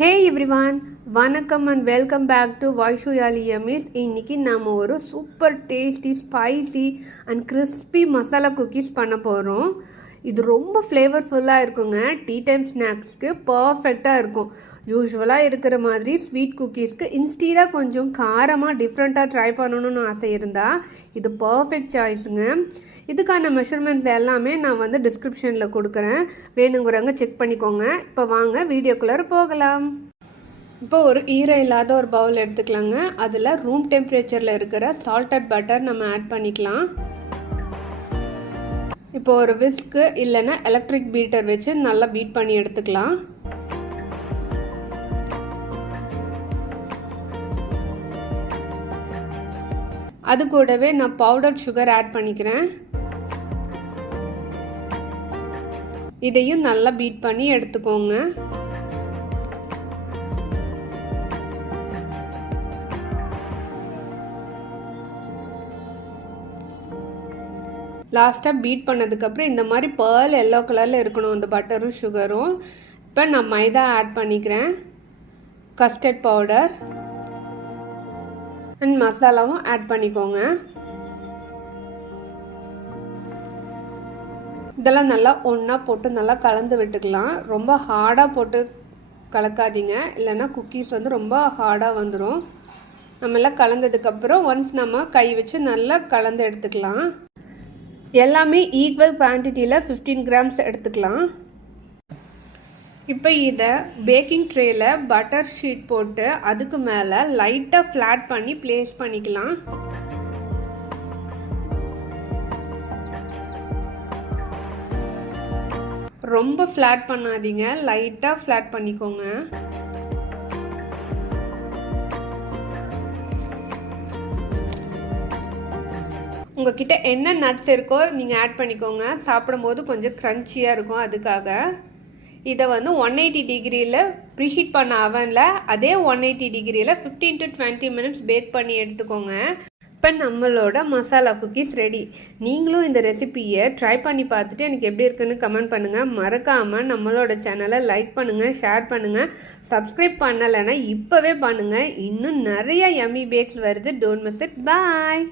Hey everyone, வணக்கம் and welcome back to Vaishuyali Yummies. இன்னைக்கு நாம ஒரு super tasty spicy and crispy masala cookies பண்ண போகிறோம். இது ரொம்ப ஃப்ளேவர்ஃபுல்லாக இருக்குங்க. டீ டைம் ஸ்நாக்ஸ்க்கு பர்ஃபெக்டாக இருக்கும். யூஸ்வலாக இருக்கிற மாதிரி ஸ்வீட் குக்கீஸ்க்கு இன்ஸ்டீடாக கொஞ்சம் காரமாக டிஃப்ரெண்ட்டாக ட்ரை பண்ணணும்னு ஆசை இருந்தால் இது பர்ஃபெக்ட் சாய்ஸுங்க. இதுக்கான மெஷர்மெண்ட்ஸ் எல்லாமே நான் டிஸ்கிரிப்ஷனில் கொடுக்குறேன், வேணுங்கிறவங்க செக் பண்ணிக்கோங்க. இப்போ வாங்க வீடியோக்குள்ளே போகலாம். இப்போ ஒரு ஈரம் இல்லாத ஒரு பவுல் எடுத்துக்கலாங்க. அதில் ரூம் டெம்பரேச்சரில் இருக்கிற சால்டட் பட்டர் நம்ம ஆட் பண்ணிக்கலாம். இப்போ ஒரு விஸ்க்கு இல்லைன்னா எலக்ட்ரிக் பீட்டர் வச்சு நல்லா பீட் பண்ணி எடுத்துக்கலாம். அது கூடவே நான் பவுடர் சுகர் ஆட் பண்ணிக்கிறேன். இதையும் நல்லா பீட் பண்ணி எடுத்துக்கோங்க. லாஸ்ட்டாக பீட் பண்ணதுக்கப்புறம் இந்த மாதிரி பேர்ல் எல்லோ கலரில் இருக்கணும் அந்த பட்டரும் சுகரும். இப்போ நான் மைதா ஆட் பண்ணிக்கிறேன், கஸ்டர்ட் பவுடர் அண்ட் மசாலாவும் ஆட் பண்ணிக்கோங்க. இதெல்லாம் நல்லா ஒன்றா போட்டு நல்லா கலந்து விட்டுக்கலாம். ரொம்ப ஹார்டாக போட்டு கலக்காதீங்க, இல்லைன்னா குக்கீஸ் ரொம்ப ஹார்டாக வந்துடும். நம்ம எல்லாம் கலந்ததுக்கப்புறம் ஒன்ஸ் நம்ம கை வச்சு நல்லா கலந்து எடுத்துக்கலாம். எல்லாமே ஈக்குவல் குவான்டிட்டியில் 15 கிராம்ஸ் எடுத்துக்கலாம். இப்போ இதை பேக்கிங் ட்ரேயில் பட்டர் ஷீட் போட்டு அதுக்கு மேலே லைட்டாக ஃப்ளாட் பண்ணி ப்ளேஸ் பண்ணிக்கலாம். ரொம்ப ஃப்ளாட் பண்ணாதீங்க, லைட்டாக ஃப்ளாட் பண்ணிக்கோங்க. உங்ககிட்ட என்ன நட்ஸ் இருக்கோ நீங்கள் ஆட் பண்ணிக்கோங்க. சாப்பிடும்போது கொஞ்சம் க்ரன்ச்சியாக இருக்கும். அதுக்காக இதை 180 டிகிரியில் ப்ரீஹீட் பண்ண அவனில் அதே 180 டிகிரியில் 15 to 20 மினிட்ஸ் பேக் பண்ணி எடுத்துக்கோங்க. இப்போ நம்மளோட மசாலா குக்கீஸ் ரெடி. நீங்களும் இந்த ரெசிபியை ட்ரை பண்ணி பார்த்துட்டு எனக்கு எப்படி இருக்குன்னு கமெண்ட் பண்ணுங்கள். மறக்காமல் நம்மளோட சேனலை லைக் பண்ணுங்கள், ஷேர் பண்ணுங்கள். சப்ஸ்கிரைப் பண்ணலைன்னா இப்போவே பண்ணுங்கள். இன்னும் நிறைய யம்மி பேக்ஸ் வருது. Don't miss it. பாய்.